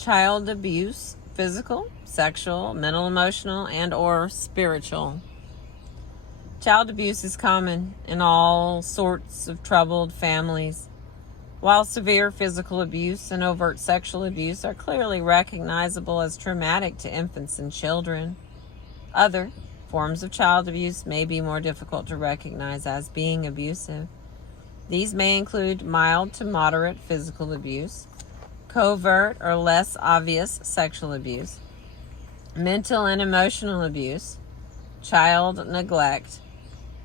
Child abuse, physical, sexual, mental, emotional, and or spiritual. Child abuse is common in all sorts of troubled families. While severe physical abuse and overt sexual abuse are clearly recognizable as traumatic to infants and children, other forms of child abuse may be more difficult to recognize as being abusive. These may include mild to moderate physical abuse, covert or less obvious sexual abuse, mental and emotional abuse, child neglect,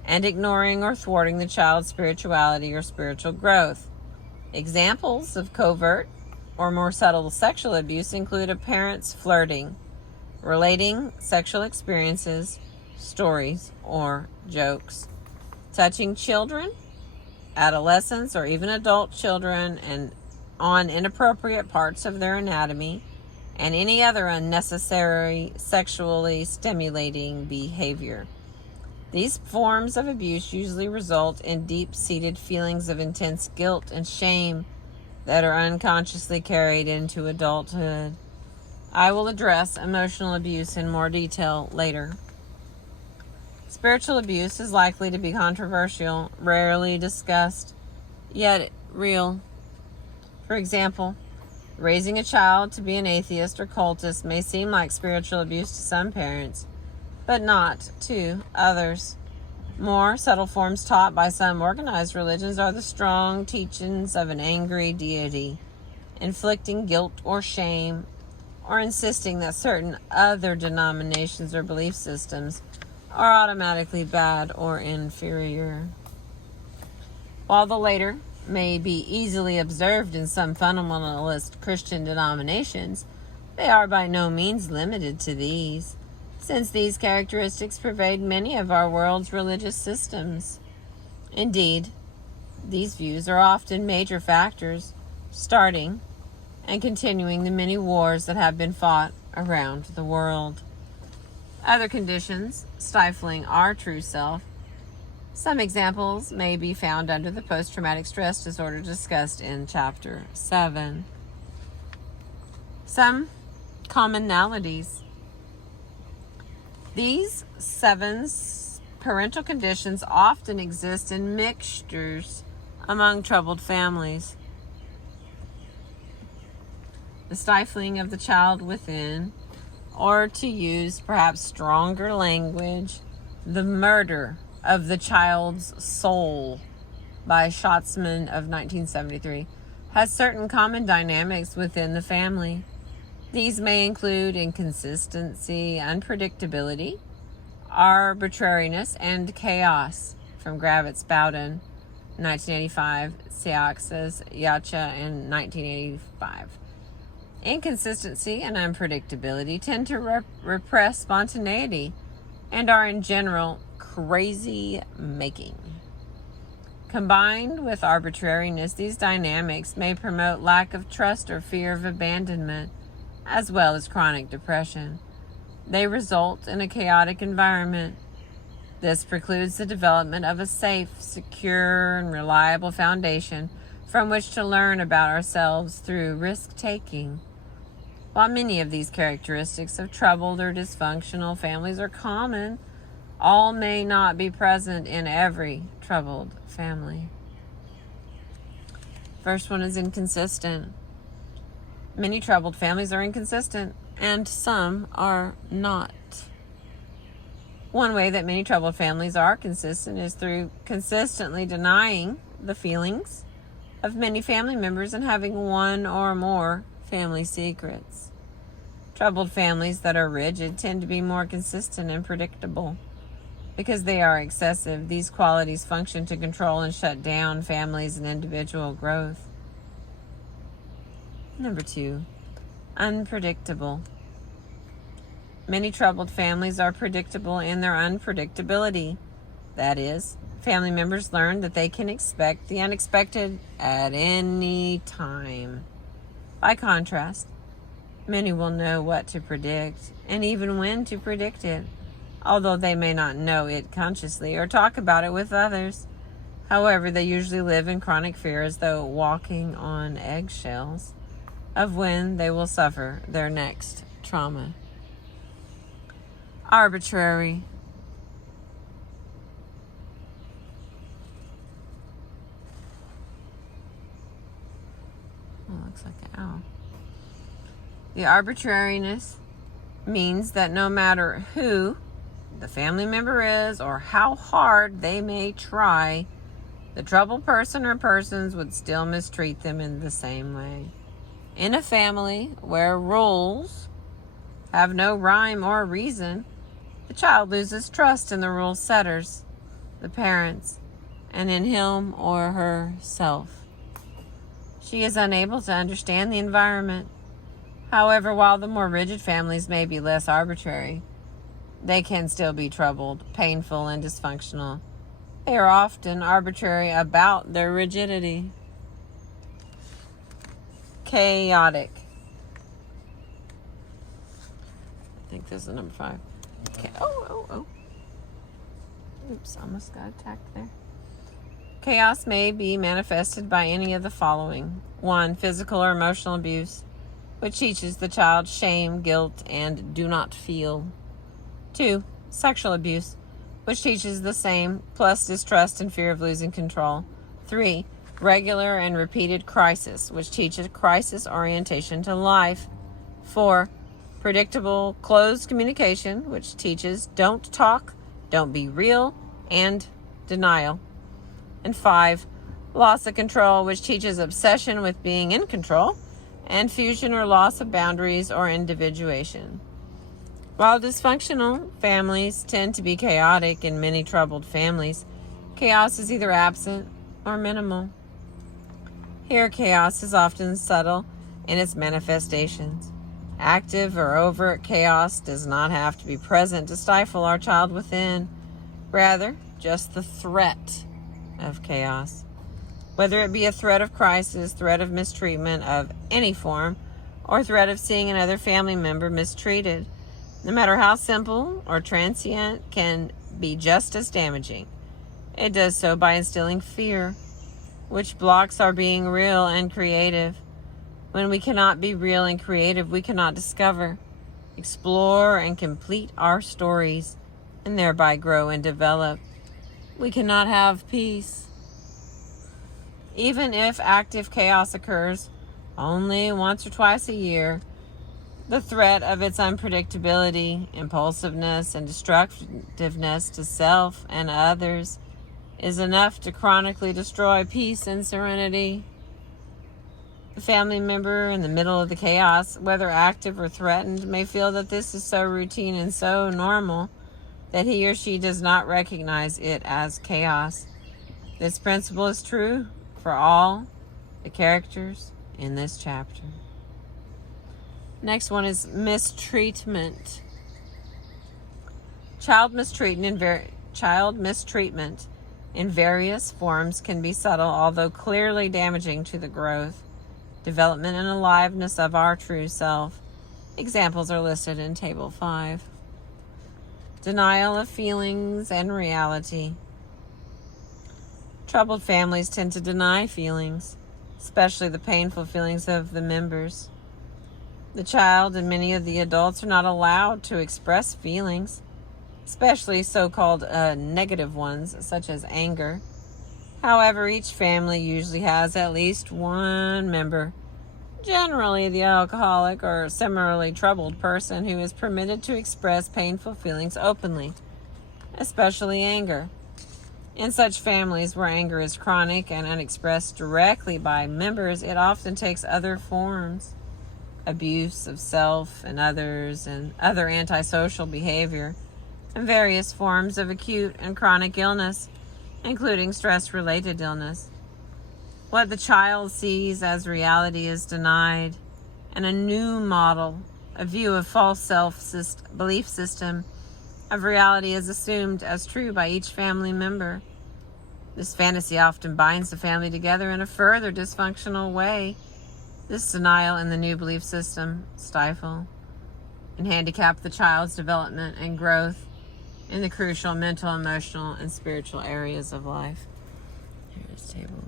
and ignoring or thwarting the child's spirituality or spiritual growth. Examples of covert or more subtle sexual abuse include a parent's flirting, relating sexual experiences, stories, or jokes, touching children, adolescents, or even adult children and on inappropriate parts of their anatomy, and any other unnecessary sexually stimulating behavior. These forms of abuse usually result in deep-seated feelings of intense guilt and shame that are unconsciously carried into adulthood. I will address emotional abuse in more detail later. Spiritual abuse is likely to be controversial, rarely discussed, yet real. For example, raising a child to be an atheist or cultist may seem like spiritual abuse to some parents, but not to others. More subtle forms taught by some organized religions are the strong teachings of an angry deity, inflicting guilt or shame, or insisting that certain other denominations or belief systems are automatically bad or inferior. While the later may be easily observed in some fundamentalist Christian denominations, they are by no means limited to these, since these characteristics pervade many of our world's religious systems. Indeed, these views are often major factors starting and continuing the many wars that have been fought around the world. Other conditions stifling our true self. Some examples may be found under the post-traumatic stress disorder discussed in Chapter 7. Some commonalities. These 7 parental conditions often exist in mixtures among troubled families. The stifling of the child within, or to use perhaps stronger language, the murder of the child's soul by Schatzman of 1973, has certain common dynamics within the family. These may include inconsistency, unpredictability, arbitrariness, and chaos, from Gravitz-Bowden, 1985, Seaxis, Yacha, in 1985. Inconsistency and unpredictability tend to repress spontaneity and are in general crazy making. Combined with arbitrariness, these dynamics may promote lack of trust or fear of abandonment, as well as chronic depression. They result in a chaotic environment. This precludes the development of a safe, secure, and reliable foundation from which to learn about ourselves through risk-taking. While many of these characteristics of troubled or dysfunctional families are common, all may not be present in every troubled family. First one is inconsistent. Many troubled families are inconsistent, and some are not. One way that many troubled families are consistent is through consistently denying the feelings of many family members and having one or more family secrets. Troubled families that are rigid tend to be more consistent and predictable. Because they are excessive, these qualities function to control and shut down families and individual growth. Number 2, unpredictable. Many troubled families are predictable in their unpredictability. That is, family members learn that they can expect the unexpected at any time. By contrast, many will know what to predict and even when to predict it, although they may not know it consciously or talk about it with others. However, they usually live in chronic fear as though walking on eggshells. of when they will suffer their next trauma. Arbitrary. Oh, looks like an owl. The arbitrariness means that no matter who the family member is or how hard they may try, the troubled person or persons would still mistreat them in the same way. In a family where rules have no rhyme or reason, the child loses trust in the rule setters, the parents, and in him or herself. She is unable to understand the environment. However, while the more rigid families may be less arbitrary, they can still be troubled, painful, and dysfunctional. They are often arbitrary about their rigidity. Chaotic. I think this is number 5. Okay. Oh. Oops, almost got attacked there. Chaos may be manifested by any of the following. 1, physical or emotional abuse, which teaches the child shame, guilt, and do not feel. 2, sexual abuse, which teaches the same, plus distrust and fear of losing control. 3, regular and repeated crisis, which teaches crisis orientation to life. 4, predictable closed communication, which teaches don't talk, don't be real, and denial. And 5, loss of control, which teaches obsession with being in control, and fusion or loss of boundaries or individuation. While dysfunctional families tend to be chaotic in many troubled families, chaos is either absent or minimal. Here, chaos is often subtle in its manifestations. Active or overt chaos does not have to be present to stifle our child within. Rather, just the threat of chaos. Whether it be a threat of crisis, threat of mistreatment of any form, or threat of seeing another family member mistreated, no matter how simple or transient, can be just as damaging. It does so by instilling fear, which blocks our being real and creative. When we cannot be real and creative, we cannot discover, explore, and complete our stories, and thereby grow and develop. We cannot have peace. Even if active chaos occurs only once or twice a year, the threat of its unpredictability, impulsiveness, and destructiveness to self and others is enough to chronically destroy peace and serenity. The family member in the middle of the chaos, whether active or threatened, may feel that this is so routine and so normal that he or she does not recognize it as chaos. This principle is true for all the characters in this chapter. Next one is mistreatment. Child mistreatment in various forms can be subtle, although clearly damaging to the growth, development, and aliveness of our true self. Examples are listed in Table 5. Denial of feelings and reality. Troubled families tend to deny feelings, especially the painful feelings of the members. The child and many of the adults are not allowed to express feelings, especially so-called negative ones, such as anger. However, each family usually has at least one member, generally the alcoholic or similarly troubled person, who is permitted to express painful feelings openly, especially anger. In such families where anger is chronic and unexpressed directly by members, it often takes other forms: abuse of self and others, and other antisocial behavior, and various forms of acute and chronic illness, including stress-related illness. What the child sees as reality is denied, and a new model, a view of false belief system of reality is assumed as true by each family member. This fantasy often binds the family together in a further dysfunctional way. This denial and the new belief system stifle and handicap the child's development and growth in the crucial mental, emotional, and spiritual areas of life. Here's table.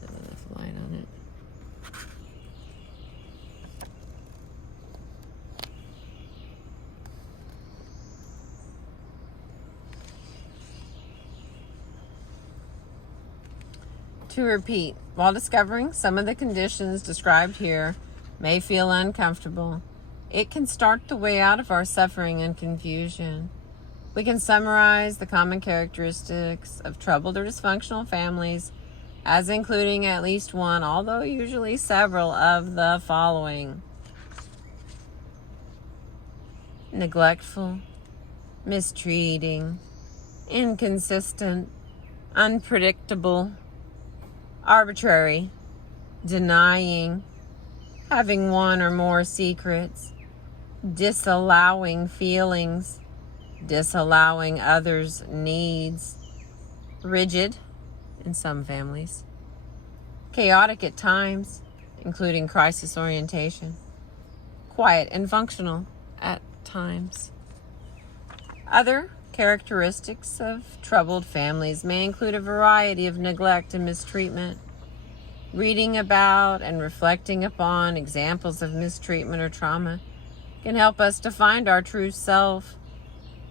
Enough light on it. To repeat, while discovering some of the conditions described here may feel uncomfortable, it can start the way out of our suffering and confusion. We can summarize the common characteristics of troubled or dysfunctional families as including at least one, although usually several, of the following: neglectful, mistreating, inconsistent, unpredictable, arbitrary, denying, having one or more secrets, disallowing feelings, disallowing others' needs, rigid in some families, chaotic at times, including crisis orientation, quiet and functional at times. Other characteristics of troubled families may include a variety of neglect and mistreatment. Reading about and reflecting upon examples of mistreatment or trauma can help us to find our true self.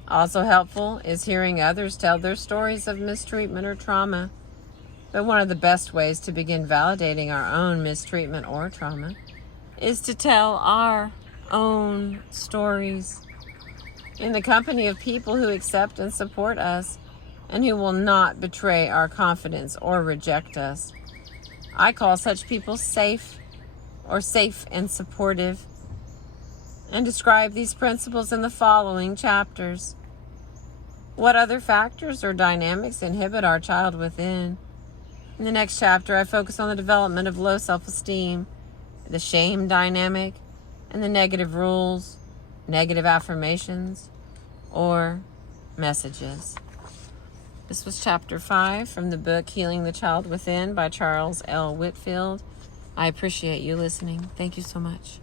Also helpful is hearing others tell their stories of mistreatment or trauma. But one of the best ways to begin validating our own mistreatment or trauma is to tell our own stories in the company of people who accept and support us and who will not betray our confidence or reject us. I call such people safe and supportive, and describe these principles in the following chapters. What other factors or dynamics inhibit our child within? In the next chapter, I focus on the development of low self-esteem, the shame dynamic, and the negative rules, negative affirmations, or messages. This was chapter 5 from the book Healing the Child Within by Charles L. Whitfield. I appreciate you listening. Thank you so much.